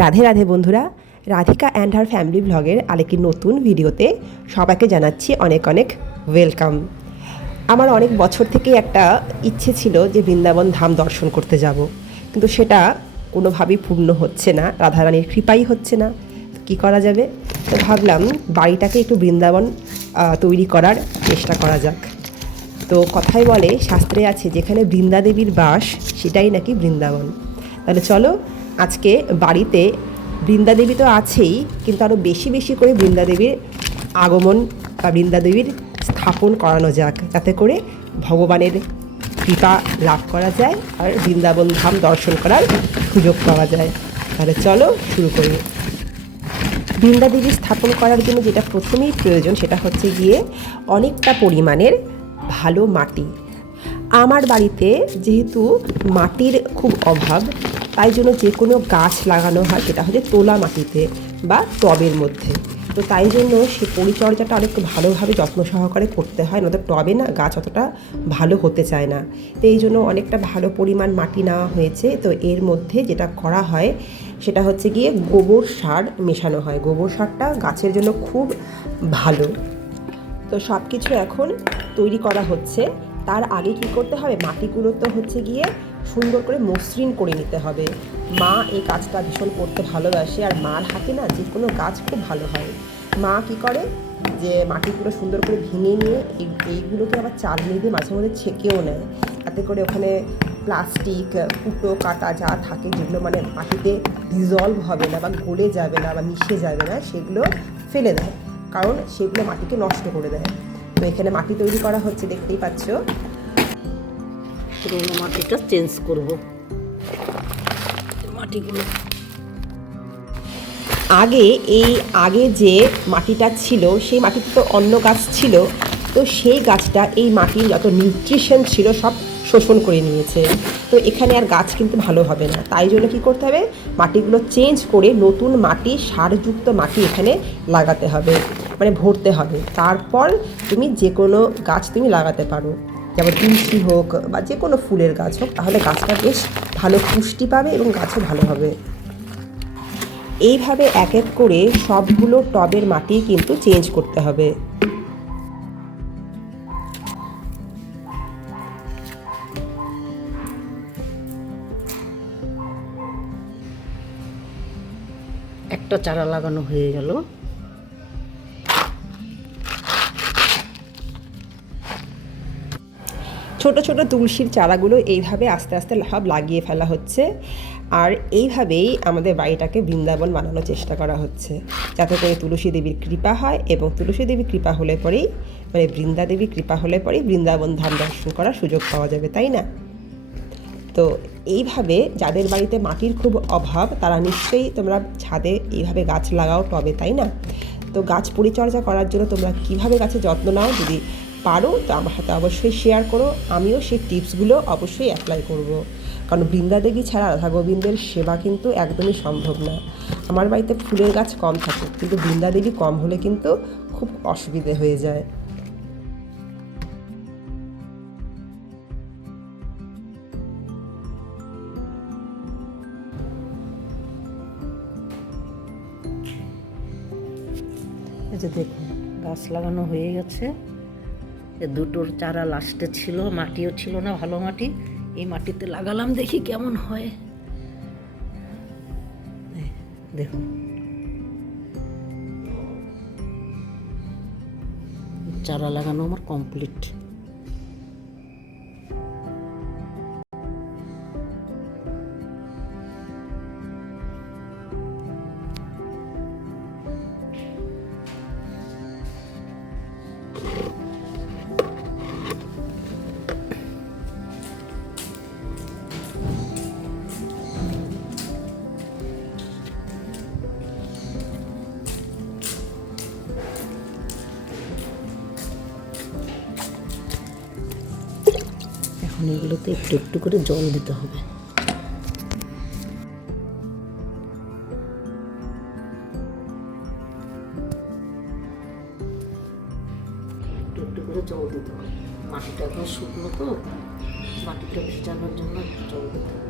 রাধে রাধে বন্ধুরা, Radhika and her family ব্লগের আরেকটি নতুন ভিডিওতে সবাইকে জানাচ্ছি অনেক অনেক ওয়েলকাম আমার অনেক বছর থেকেই একটা ইচ্ছে ছিল যে বৃন্দাবন ধাম দর্শন করতে যাব, কিন্তু সেটা কোনোভাবেই পূর্ণ হচ্ছে না, রাধারানীর কৃপাই হচ্ছে না। কি করা যাবে? তো ভাবলাম বাড়িটাকে একটু বৃন্দাবন তৈরি করার চেষ্টা করা যাক। তো কথাই বলে শাস্ত্রে আছে, যেখানে বৃন্দাদেবীর বাস, সেটাই নাকি বৃন্দাবন। তাহলে চলো আজকে বাড়িতে বৃন্দাদেবী তো আছেই, কিন্তু আরও বেশি বেশি করে বৃন্দাদেবীর আগমন বা বৃন্দাদেবীর স্থাপন করানো যাক, যাতে করে ভগবানের কৃপা লাভ করা যায় আর বৃন্দাবন ধাম দর্শন করার সুযোগ পাওয়া যায়। তাহলে চলো শুরু করি। বৃন্দাদেবী স্থাপন করার জন্য যেটা প্রথমেই প্রয়োজন সেটা হচ্ছে গিয়ে অনেকটা পরিমাণের ভালো মাটি। আমার বাড়িতে যেহেতু মাটির খুব অভাব তাই জন্য যে কোনো গাছ লাগানো হয় সেটা হচ্ছে তোলা মাটিতে বা টবের মধ্যে। তো তাই জন্য সে পরিচর্যাটা অনেক ভালোভাবে যত্ন সহকারে করতে হয়, নয়তো টবে না গাছ অতটা ভালো হতে চায় না। তো এই জন্য অনেকটা ভালো পরিমাণ মাটি নেওয়া হয়েছে। তো এর মধ্যে যেটা করা হয় সেটা হচ্ছে গিয়ে গোবর সার মেশানো হয়। গোবর সারটা গাছের জন্য খুব ভালো। তো সব কিছু এখন তৈরি করা হচ্ছে। তার আগে কি করতে হবে? মাটিগুলো তো হচ্ছে গিয়ে সুন্দর করে মসৃণ করে নিতে হবে। মা এই কাজটা ভীষণ করতে ভালোবাসে আর মার হাতে না যে কোনো গাছ খুব ভালো হয়। মা কি করে? যে মাটিগুলো সুন্দর করে ভেঙে নিয়ে এই, এইগুলোকে আবার চালিয়ে দিয়ে মাঝে মধ্যে ছেঁকেও নেয়। তাতে করে ওখানে প্লাস্টিক কুটো কাটা যা থাকে যেগুলো মানে মাটিতে ডিজলভ হবে না বা গলে যাবে না বা মিশে যাবে না, সেগুলো ফেলে দেয়। কারণ সেগুলো মাটিকে নষ্ট করে দেয়। তো এখানে মাটি তৈরি করা হচ্ছে, দেখতেই পাচ্ছ। পুরোনো মাটিটা চেঞ্জ করব। মাটিগুলো। আগে এই, আগে যে মাটিটা ছিল, সেই মাটিতে তো অন্য গাছ ছিল, তো সেই গাছটা এই মাটির যত নিউট্রিশন ছিল সব শোষণ করে নিয়েছে। তো এখানে আর গাছ কিন্তু ভালো হবে না। তাই জন্য কি করতে হবে? মাটিগুলো চেঞ্জ করে নতুন মাটি, সারযুক্ত মাটি এখানে লাগাতে হবে মানে ভরতে হবে। তারপর তুমি যে কোনো গাছ তুমি লাগাতে পারো। যেমন তুলসী হোক বা যে কোনো ফুলের গাছ হোক, তাহলে গাছটা বেশ ভালো পুষ্টি পাবে এবং গাছও ভালো হবে। এইভাবে এক এক করে সবগুলো টবের মাটি কিন্তু চেঞ্জ করতে হবে। একটা চারা লাগানো হয়ে গেল। ছোট ছোট তুলসীর চারাগুলো এইভাবে আস্তে আস্তে সব লাগিয়ে ফেলা হচ্ছে। আর এইভাবেই আমাদের বাড়িটাকে বৃন্দাবন বানানোর চেষ্টা করা হচ্ছে। যাতে করে তুলসী দেবীর কৃপা হয় এবং তুলসী দেবীর কৃপা হলে পরেই মানে বৃন্দা দেবীর কৃপা হলে পরেই বৃন্দাবন ধাম দর্শন করার সুযোগ পাওয়া যাবে, তাই না? তো এইভাবে যাদের বাড়িতে মাটির খুব অভাব, তারা নিশ্চয়ই তোমরা ছাদে এইভাবে গাছ লাগাও টবে তাই না? তো গাছ পরিচর্যা করার জন্য তোমরা কীভাবে গাছের যত্ন নাও? যদি পারো, তো আমার সাথে অবশ্যই শেয়ার করো। আমিও সেই টিপসগুলো অবশ্যই অ্যাপ্লাই করব। কারণ বৃন্দা দেবী ছাড়া রাধা গোবিন্দের সেবা কিন্তু একদমই সম্ভব না। আমার বাড়িতে ফুলের গাছ কম থাকে, কিন্তু বৃন্দা দেবী কম হলে কিন্তু খুব অসুবিধে হয়ে যায়। যে দেখুন, গাছ লাগানো হয়ে গেছে। দুটোর চারা লাস্টে ছিল, মাটিও ছিল না, ভালো মাটি। এই মাটিতে লাগালাম দেখি কেমন হয়। দেখো দেখুন। চারা লাগানো আমার কমপ্লিট এখন এগুলোতে একটু একটু করে জল দিতে হবে। একটু একটু করে জল দিতে হবে। মাটিটা এখন শুকনো তো, মাটিটা ভেজানোর জন্য জল দিতে হবে।